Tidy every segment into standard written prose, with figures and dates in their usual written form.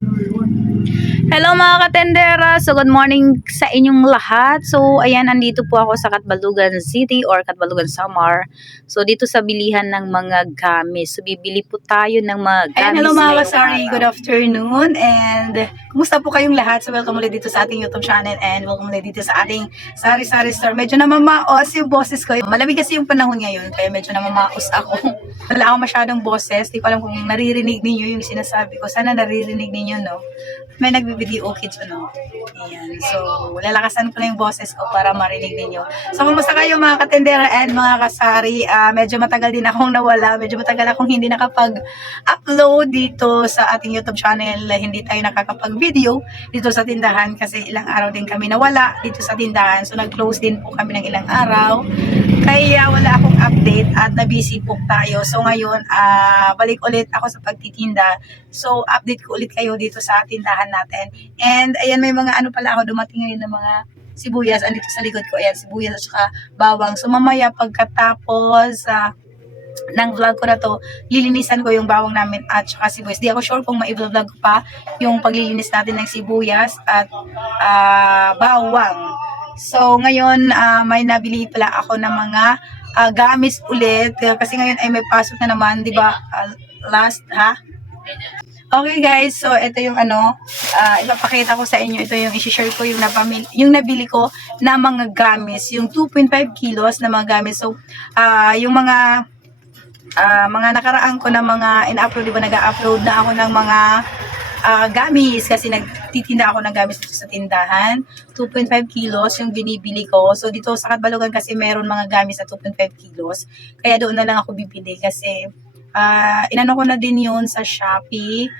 Hello mga katendera! So good morning sa inyong lahat. So ayan, andito po ako sa Catbalogan City or Catbalogan Samar. So dito sa bilihan ng mga gamis. So bibili po tayo ng mga gamis. Ayan, hello mga ngayong kasari, araw. good afternoon and kumusta po kayong lahat? So welcome ulit dito sa ating YouTube channel and welcome ulit dito sa ating sari-sari store. Medyo namamaos yung boses ko. Malamig kasi yung panahon ngayon kaya medyo namamaos ako. Wala akong masyadong boses, di ko alam kung naririnig ninyo yung sinasabi ko. Sana naririnig ninyo, no? May nagbibideo kids, ano? Ayan, so lalakasan ko na yung boses ko para marinig ninyo. So kumusta kayo mga katendera and mga kasari? Medyo matagal din akong nawala, medyo matagal akong hindi nakapag-upload dito sa ating YouTube channel. Hindi tayo nakakapag-video dito sa tindahan kasi ilang araw din kami nawala dito sa tindahan. So nag-close din po kami ng ilang araw. Kaya wala akong update at na-busy po tayo. So ngayon, balik ulit ako sa pagtitinda. So update ko ulit kayo dito sa tindahan natin. And ayan, may mga ano pala ako dumating ngayon ng mga sibuyas. Andito sa likod ko, ayan, sibuyas at saka bawang. So mamaya pagkatapos ng vlog ko na to, lilinisan ko yung bawang namin at saka sibuyas. Di ako sure kung ma-vlog ko pa yung paglilinis natin ng sibuyas at bawang. So ngayon, may nabili pala ako ng mga gamis ulit. Kasi ngayon ay may pasok na naman, di ba? Okay guys, so ito yung ipapakita ko sa inyo. Ito yung i-share ko yung nabili ko na mga gamis. Yung 2.5 kilos na mga gamis. So, yung mga nakaraan ko na mga in-upload, di ba nag-upload na ako ng mga gamis kasi nagtitinda ako ng gamis dito sa tindahan. 2.5 kilos yung binibili ko. So dito sa Catbalogan kasi meron mga gamis na 2.5 kilos. Kaya doon na lang ako bibili kasi inano ko na din yun sa Shopee.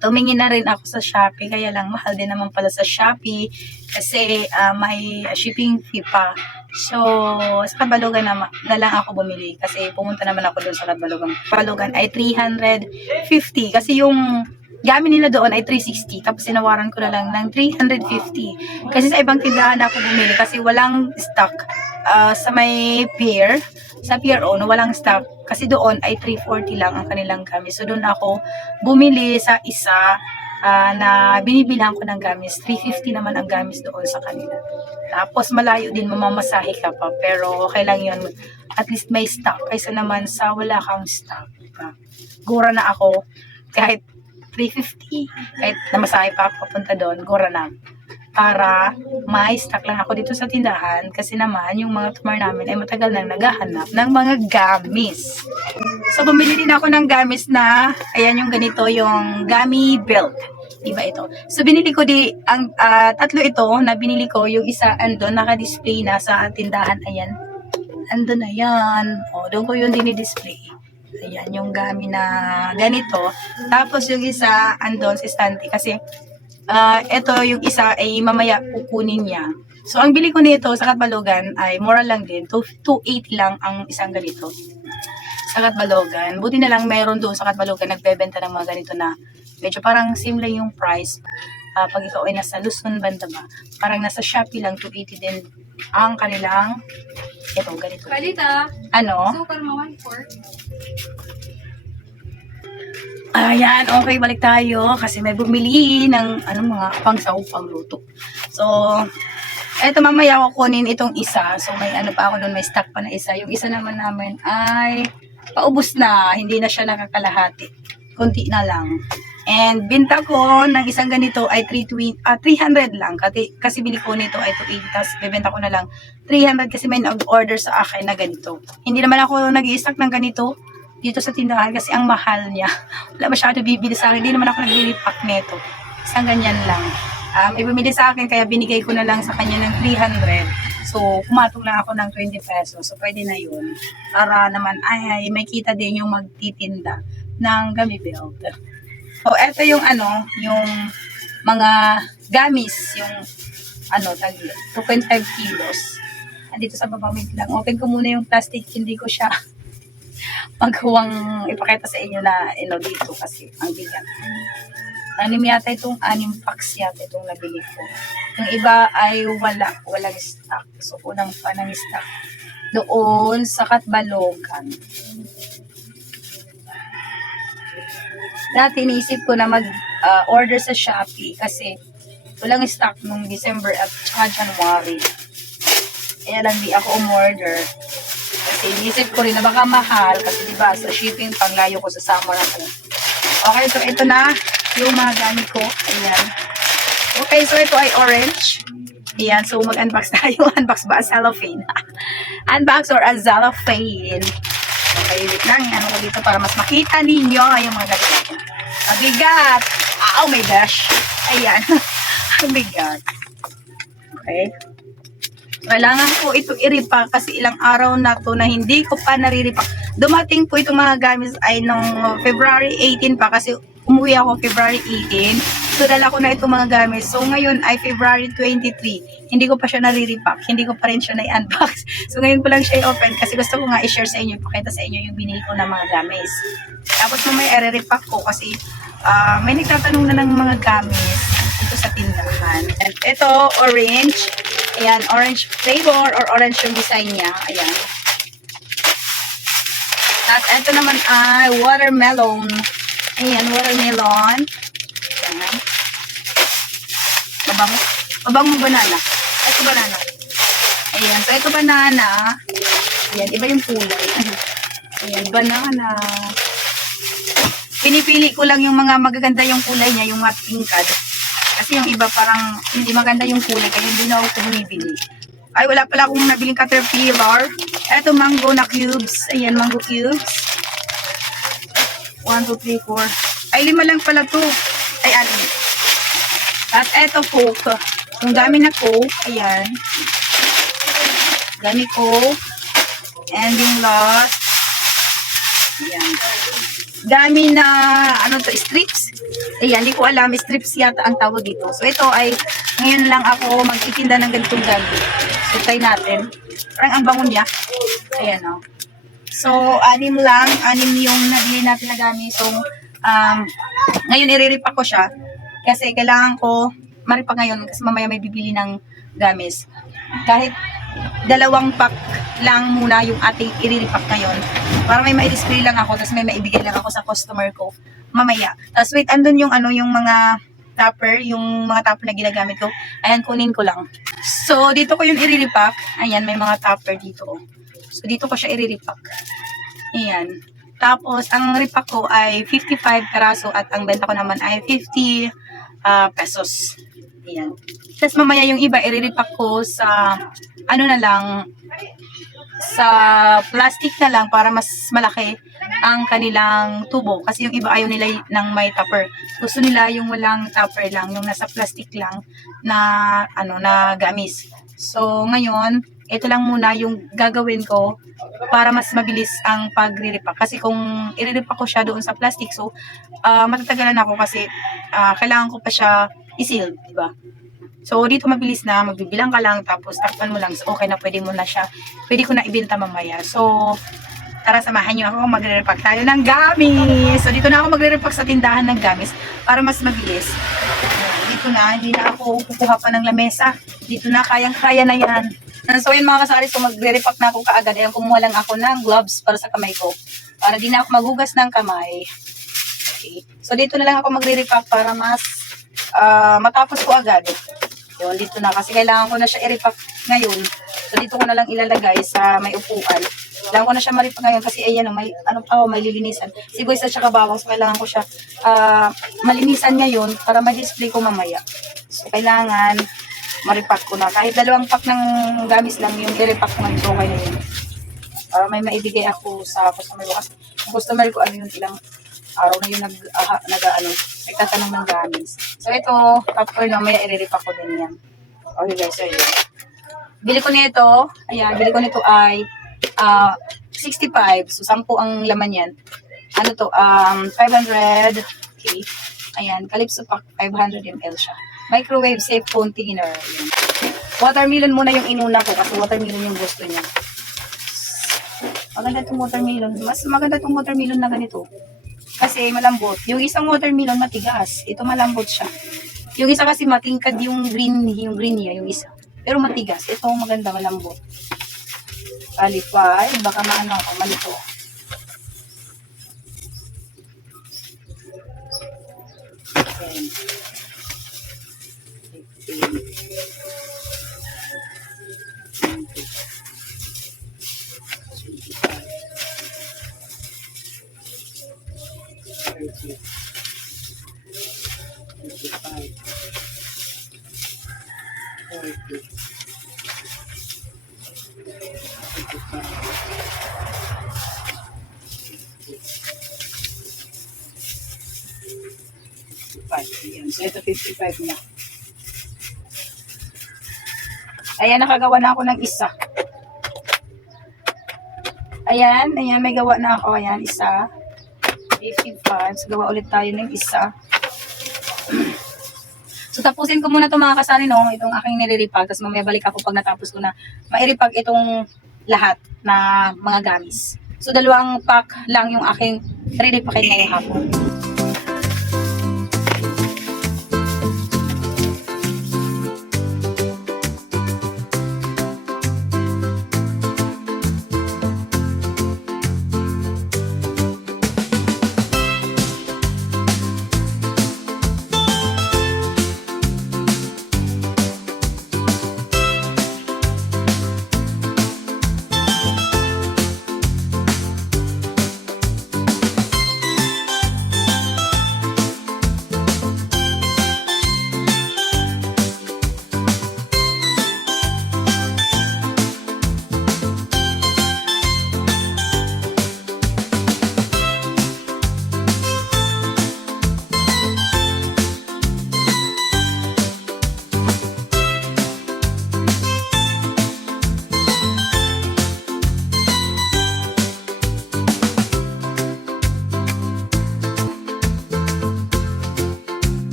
Tumingin na rin ako sa Shopee, kaya lang mahal din naman pala sa Shopee kasi may shipping fee pa. So, sa Catbalogan na lang ako bumili kasi pumunta naman ako doon sa Catbalogan. Catbalogan ay 350 kasi yung gamit nila doon ay 360 tapos sinawaran ko na lang ng 350 kasi sa ibang tindahan ako bumili kasi walang stock. Sa may pier, sa Pier O, no, walang stock kasi doon ay 340 lang ang kanilang gamis. So doon ako bumili sa isa na binibilang ko ng gamis. 350 naman ang gamis doon sa kanila. Tapos malayo din, mamamasahe ka pa, pero okay lang yun, at least may stock kaysa naman sa wala kang stock. Gura na ako kahit 350, kahit namasahe pa ako papunta doon, gura na para may stock lang ako dito sa tindahan kasi naman yung mga tumor namin ay matagal nang naghahanap ng mga gamis. So bumili din ako ng gamis na ayan yung ganito, yung gummy belt. Diba ito? So binili ko ang tatlo ito na binili ko, yung isa andun naka-display na sa tindahan, ayan. Andun na yan. O, doon ko yung dinidisplay. Ayan, yung gummy na ganito. Tapos yung isa andun sa estante kasi ito yung isa ay mamaya kukunin niya. So, ang bili ko nito sa Catbalogan ay mura lang din. 280 lang ang isang ganito sa Catbalogan. Buti na lang meron doon sa Catbalogan nagbebenta ng mga ganito na medyo parang same lang yung price. Pag ikaw ay nasa Luzon banda ba, parang nasa Shopee lang 280 din ang kanilang ito, ganito. Kalita. Ano? Super mo 1/4. Ayan, okay, balik tayo kasi may bumili ng mga pang-sahog, pang-luto. So, eto mamaya ako kunin itong isa. So, may pa ako doon, may stock pa na isa. Yung isa naman namin ay paubos na, hindi na siya nakakalahati. Kunti na lang. And binta ko ng isang ganito ay 300 lang. Kasi bili ko nito ay 280. Tapos bibenta ko na lang 300 kasi may nag-order sa akin na ganito. Hindi naman ako nag-i-stock ng ganito dito sa tindahan kasi ang mahal niya. Wala masyado bibili sa akin. Hindi naman ako nag-pack nito. Isang ganyan lang. Ibumili sa akin kaya binigay ko na lang sa kanya ng 300. So, kumatong lang ako ng 20 pesos. So, pwede na yun. Para naman ay may kita din yung magtitinda ng gummy belt. So, eto yung yung mga gamis, yung 2.5 kilos. Andito sa baba, wait lang. Open ko muna yung plastic, hindi ko siya maghuwang ipakita sa inyo na dito kasi ang bigat. Yata itong 6 packs yata itong nabili ko. Yung iba ay walang stock. So, unang pa ng stock doon sa Catbalogan. Dati iniisip ko na mag-order sa Shopee kasi walang stock nung December at saka January. Kaya lang di ako umorder. Kasi iniisip ko rin na baka mahal kasi diba sa shipping panglayo ko sa summer ako. Okay, so ito na yung mga gamit ko. Ayan. Okay, so ito ay orange. Ayan, so mag-unbox tayo. Unbox ba? Cellophane. Unbox or a cellophane. Okay, wait lang. Ano ko dito para mas makita ninyo yung mga gamit natin. Mabigat. Oh my gosh. Ayan. Mabigat. Okay. Kailangan ko ito i-repack kasi ilang araw na to na hindi ko pa nare-repack. Dumating po itong mga gamit ay nung February 18 pa kasi umuwi ako February 18. So dala ko na itong mga gamit. So ngayon ay February 23. Hindi ko pa siya nare-repack. Hindi ko pa rin siya na-unbox. So ngayon ko lang siya i-open kasi gusto ko nga i-share sa inyo. Ipakita sa inyo yung binili ko na mga gamit. Tapos mamaya i-repack ko kasi may nagtatanong na ng mga gamit dito sa tindahan. And ito, orange. Ayan, orange flavor or orange yung design niya. Ayan. At ito naman ay watermelon. Ayan, watermelon. Ayan. Mabango. Mabango banana. Ito banana. Ayan, so ito banana. Ayan, iba yung kulay. Ayan, banana. Pinipili ko lang yung mga magaganda yung kulay niya, yung mga tingkad. Kasi yung iba parang hindi maganda yung kulay, kaya hindi na ako bumibili. Ay, wala pala akong nabiling caterpillar. Eto, mango na cubes. Ayan, mango cubes. 1, 2, 3, 4. Ay, 5 lang pala to. Ay, 6. At eto, Coke. Yung dami na Coke. Ayan. Dami Coke. And yung last. Ayan. Dami na, ano to, strips. Ayan, hindi ko alam, strips yata ang tawag dito. So, ito ay, ngayon lang ako magtitinda ng ganitong gamit. So, try natin. Parang ang bango niya. Ayan, o. So, 6 lang. 6 yung nabili natin na gamit. So, ngayon iriripa ko siya. Kasi kailangan ko maripa ngayon kasi mamaya may bibili ng gamis. Kahit 2 pack lang muna yung ating iriripak ngayon. Para may ma-display lang ako, tapos may maibigay lang ako sa customer ko mamaya. Tapos wait, andun yung ano, yung mga tupper, yung mga tupper na ginagamit ko. Ayan, kunin ko lang. So, dito ko yung iriripak. Ayan, may mga tupper dito. So, dito ko siya iriripak. Ayan. Tapos, ang ripak ko ay 55 peraso at ang benta ko naman ay 50 pesos. Ayan. Tapos mamaya yung iba, iriripak ko sa, ano na lang, sa plastic na lang para mas malaki ang kanilang tubo. Kasi yung iba ayaw nila ng may tupper. Gusto nila yung walang tupper lang, yung nasa plastic lang na, ano, na gamis. So, ngayon, ito lang muna yung gagawin ko para mas mabilis ang pagre-repack. Kasi kung i-repack ko siya doon sa plastic, so matatagalan ako kasi kailangan ko pa siya i-seal, di ba? So dito mabilis na, magbibilang ka lang tapos takpan mo lang, so okay na, pwede mo na siya, pwede ko na ibenta mamaya. So tara, samahan niyo ako, magre-repack tayo ng gamis. So dito na ako magre-repack sa tindahan ng gamis para mas mabilis. Dito na, hindi na ako kukuha pa ng lamesa. Dito na, kayang-kaya na yan. So yun mga kasari, so magre-repack na ako kaagad. Ayan, kumuha lang ako ng gloves para sa kamay ko. Para di na ako magugas ng kamay. Okay. So dito na lang ako magre-repack para mas matapos ko agad. Yun, dito na. Kasi kailangan ko na siya i-repack ngayon. So dito ko na lang ilalagay sa may upuan. Kailangan ko na siya ma-repack ngayon kasi ayan, may, may lilinisan. Sibuyas at saka bawang. So kailangan ko siya malinisan ngayon para ma-display ko mamaya. So kailangan ma-repack ko na. Kahit 2 pack ng gamis lang yung i-repack ko ngayon. So okay na yun. Para may maibigay ako sa customer ko. Kasi yung customer ko, ano yun, ilang araw na yun nagtatanong ng gamis. So ito, after na may i-repack ko din yan. Okay guys, so yun. Bili ko nito, ayan, bili ko nito ay 65. So 10 ang laman yan. Ano to, 500, okay. Ayan, Calypso pack, 500 ml siya. Microwave safe container. Ayan. Watermelon muna yung inuna ko kasi watermelon yung gusto niya. Maganda itong watermelon. Mas maganda itong watermelon na ganito. Kasi malambot. Yung isang watermelon matigas. Ito malambot siya. Yung isa kasi matingkad yung green niya, yung isa. Pero matigas. Ito maganda, malambot. Qualified. Baka maano ako, malito. Ayan. So, ito 55 na. Ayan, nakagawa na ako ng isa. Ayan, may gawa na ako. Ayan, isa. 55. So, gawa ulit tayo ng isa. So, tapusin ko muna itong mga kasali, no? Itong aking niliripag. Tapos mamaya balik ako pag natapos ko na mairipag itong lahat na mga gamis. So, 2 pack lang yung aking riripakin ngayong hapon.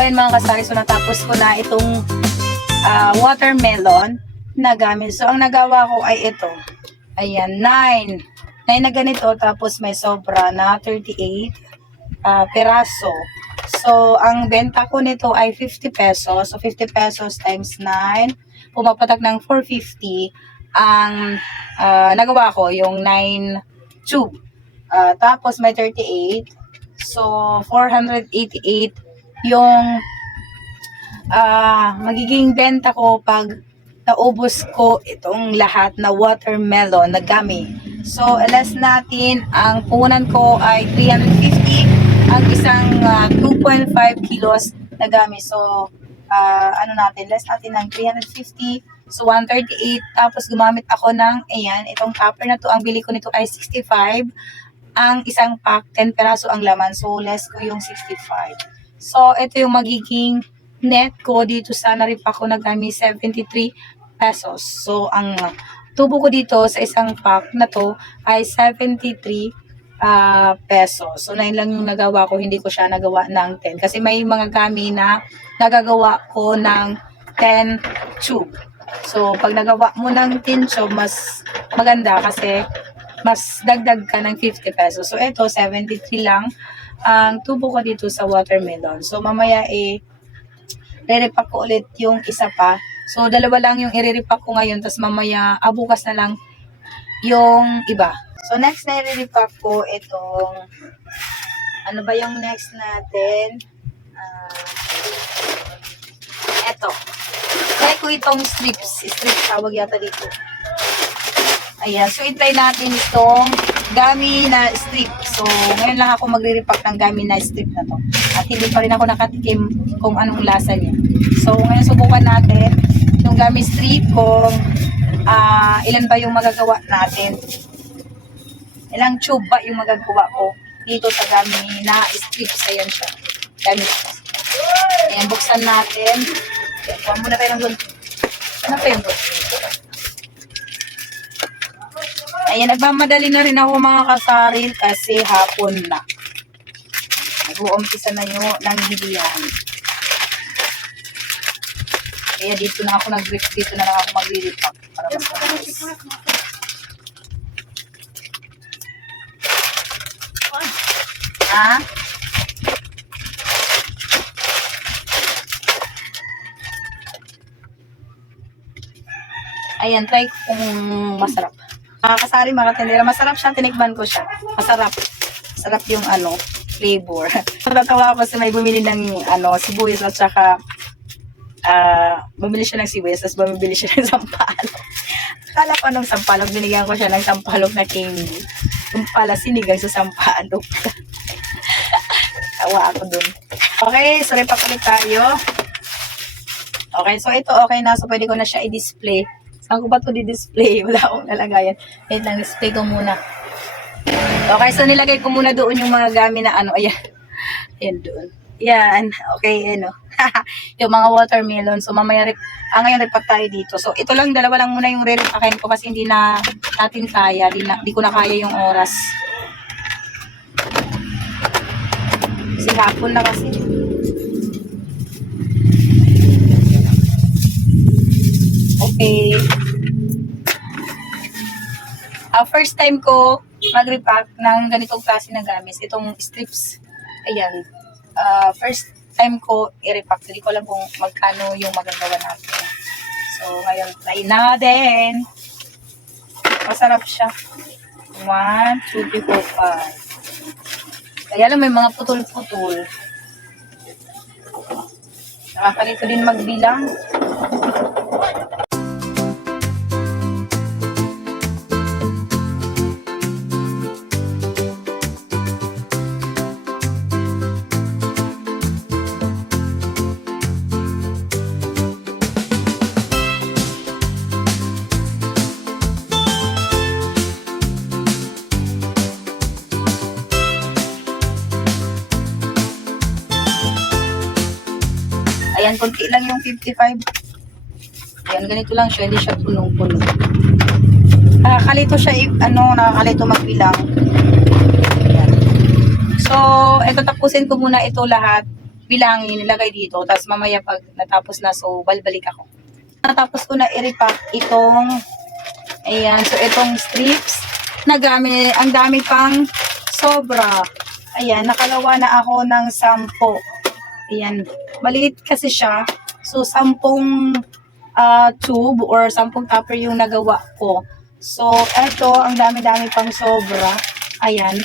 Ayun mga kasari, so natapos ko na itong watermelon na gamit. So, ang nagawa ko ay ito. Ayan, 9 na ganito, tapos may sobra na 38 peraso. So, ang benta ko nito ay 50 pesos. So, 50 pesos times 9, pumapatak ng 450. Ang nagawa ko, yung 9 tube. Tapos, may 38. So, 488 yung magiging benta ko pag naubos ko itong lahat na watermelon na gummy. So, less natin, ang puhunan ko ay 350, ang isang 2.5 kilos na gummy. So, less natin ng 350, so 138, tapos gumamit ako ng, ayan, itong topper na to, ang bili ko nito ay 65, ang isang pack, 10 peraso ang laman, so less ko yung 65. So, ito yung magiging net ko dito sa naripa ko na gummy, 73 pesos. So, ang tubo ko dito sa isang pack na to ay 73 pesos. So, 9 lang yung nagawa ko, hindi ko siya nagawa ng 10. Kasi may mga gummy na nagagawa ko ng 10 tube. So, pag nagawa mo ng 10 tube, mas maganda kasi mas dagdag ka ng 50 pesos. So, ito, 73 lang ang tubo ko dito sa watermelon. So, mamaya re-repack ko ulit yung isa pa. So, 2 lang yung i-repack ko ngayon, tapos mamaya, bukas na lang yung iba. So, next na i-repack ko itong, ano ba yung next natin? Eto. Try ko itong strips. Strips tawag yata dito. Ayan, so itry natin itong gummy na strip. So, ngayon lang ako magre-repack ng gummy na strip na to. At hindi pa rin ako nakatikim kung anong lasa niya. So, ngayon subukan natin itong gummy strip kung ilan ba yung magagawa natin. Ilang tube ba yung magagawa ko dito sa gummy na strips. Ayan siya. Gummy strips. Ayan, buksan natin. Kuha muna tayo ng gunting. Ano pa yung gunting? Ayan, nagmamadali na rin ako mga kasaril kasi hapon na. Nag-uumpisa na yung ng bilihan. Kaya dito na ako dito na lang ako mag-repack para mas mabilis. Ha? Ayan, try ko kung masarap. Kasari mga tindera, masarap siya, tinikman ko siya. Masarap. Masarap yung flavor. Natatawa ako kasi may bumili ng sibuyas at saka bumili siya ng sibuyas at bumili siya ng sampalok. Akala ko nung sampalok, binigyan ko siya ng sampalok na candy. Yung pala, sinigang sa sampalok. Tawa ako dun. Okay, so repack ulit tayo. Okay, so ito okay na. So pwede ko na siya i-display. Saan ko ba ito di-display? Wala akong nalagayan. Wait lang, display ko muna. Okay, so nilagay ko muna doon yung mga gamit na ayan. Ayan doon. Yan, okay, yung mga watermelon. So mamaya, ngayon repack tayo dito. So ito lang, dalawa lang muna yung re-repackin ko kasi hindi na natin kaya. Di ko na kaya yung oras. Kasi hapon na kasi. Okay. First time ko mag-repack ng ganitong klase na gamit. Itong strips. Ayan. First time ko i-repack. Hindi ko alam kung magkano yung magagawa natin. So, ngayon, try natin. Masarap siya. 1, 2, 3, 4, 5. Kaya lang may mga putol-putol. Nakakalito din magbilang. Ayan, konti lang yung 55. Ayan, ganito lang siya. Hindi siya punong-puno. Nakakalito siya, nakakalito magbilang. Ayan. So, eto tapusin ko muna ito lahat. Bilangin, nilagay dito. Tapos mamaya pag natapos na, so, balbalik ako. Natapos ko na i-repack itong, ayan, so itong strips na gamit. Ang dami pang sobra. Ayan, nakagawa na ako ng 10. Ayan, maliit kasi siya. So, 10 tube or 10 tupper yung nagawa ko. So, eto, ang dami-dami pang sobra. Ayan.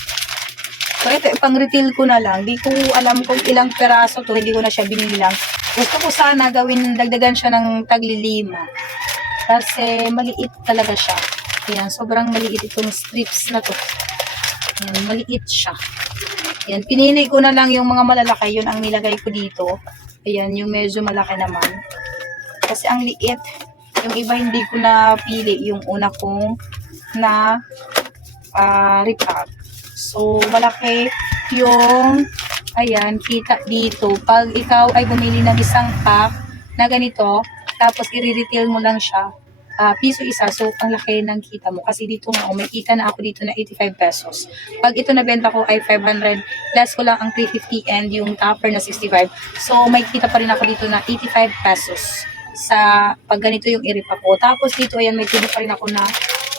So, ito, pang retail ko na lang. Di ko alam kung ilang peraso to. Hindi ko na siya binilang. Gusto ko sana dagdagan siya ng tagli-5. Kasi maliit talaga siya. Ayan, sobrang maliit itong strips na to. Ayan, maliit siya. Ayan, pinili ko na lang yung mga malalaki. Yun ang nilagay ko dito. Ayan, yung medyo malaki naman. Kasi ang liit. Yung iba hindi ko na pili. Yung una kong na repack. So, malaki yung, ayan, kita dito. Pag ikaw ay bumili ng isang pack na ganito, tapos i-retail mo lang siya, piso isa. So, ang laki ng kita mo. Kasi dito nga, may kita na ako dito na 85 pesos. Pag ito nabenta ko ay 500, less ko lang ang 350 and yung topper na 65. So, may kita pa rin ako dito na 85 pesos sa pag ganito yung i-repack ko. Tapos dito, ayan, may tubo pa rin ako na,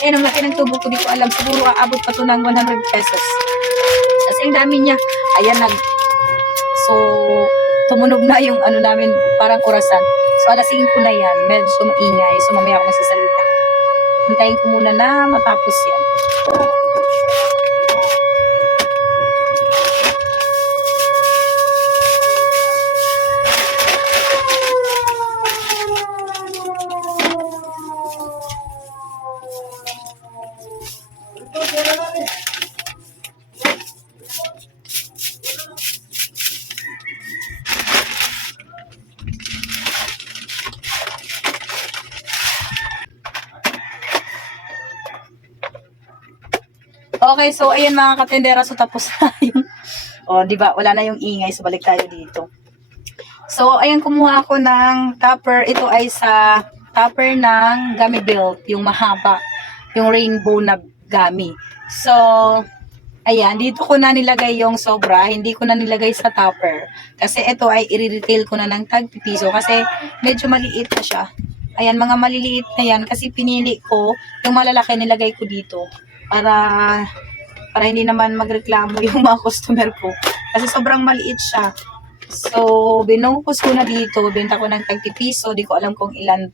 ayan, ang laki ng tubo ko. Di ko alam, siguro aabot pa to ng 100 pesos. Kasi ang dami niya. Ayan, so, tumunog na yung namin, parang orasan. So, alasing ko na yan. Medyo maingay. So, mamaya ako magsasalita. Hintayin ko muna na matapos yan. Okay, so ayan mga katendera, so tapos na yung, di ba, wala na yung ingay, so balik tayo dito. So, ayan, kumuha ako ng topper. Ito ay sa topper ng Gummy Built, yung mahaba, yung rainbow na gummy. So, ayan, dito ko na nilagay yung sobra, hindi ko na nilagay sa topper. Kasi ito ay i-retail ko na ng tag-piso kasi medyo maliit na siya. Ayan, mga maliliit na yan kasi pinili ko yung malalaki nilagay ko dito para hindi naman magreklamo yung mga customer ko. Kasi sobrang maliit siya. So, binungkus ko na dito, benta ko ng tag-piso, di ko alam kung ilan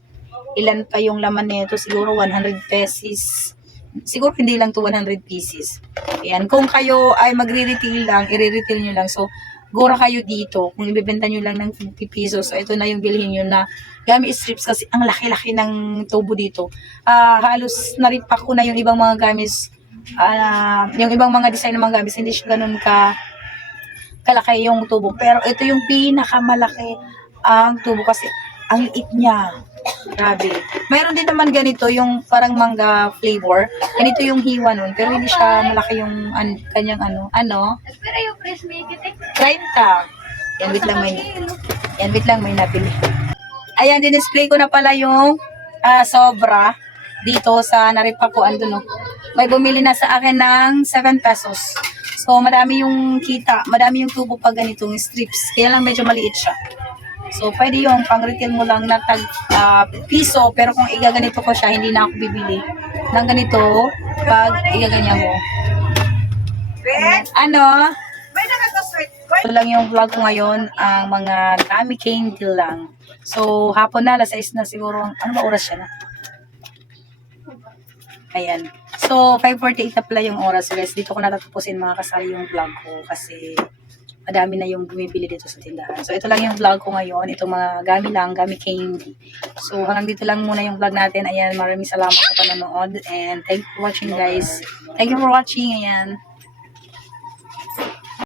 pa yung laman nito, siguro 100 pesos. Siguro hindi lang to 100 pieces. Ayan, kung kayo ay magre-retail lang, i-retail nyo lang. So, gora kayo dito, kung ibebenta nyo lang ng 50 pesos, so ito na yung bilhin nyo na gummy strips kasi ang laki-laki ng tubo dito. Halos naripak ko na yung ibang mga gummies, yung ibang mga design ng mga gummies, hindi siya ganun kalaki yung tubo. Pero ito yung pinakamalaki ang tubo kasi ang liit niya. Grabe. Mayroon din naman ganito, yung parang mangga flavor. Ganito yung hiwa nun. Pero hindi siya malaki yung kanyang ano? Pero yung fresh make it. 30. Yan, wait lang, may nabili. Ayan, din-display ko na pala yung sobra dito sa naripakuan doon. No? May bumili na sa akin ng 7 pesos. So, madami yung kita, madami yung tubo pag ganitong strips. Kaya lang medyo maliit siya. So, pwede yung pang-retail mo lang na piso, pero kung igaganito ko siya, hindi na ako bibili ng ganito pag igaganyan mo. Ano? Ito lang yung vlog ko ngayon, ang mga gummy candy lang. So, hapon na, alas 6 na siguro. Ano ba oras siya na? Ayan. So, 5:48 na pala yung oras, guys. Dito ko natatapusin mga kasari yung vlog ko kasi madami na yung bumibili dito sa tindahan. So, ito lang yung vlog ko ngayon. Itong mga gummy candy. So, hanggang dito lang muna yung vlog natin. Ayan, maraming salamat sa panonood. And thank you for watching, guys. Thank you for watching. Ayan.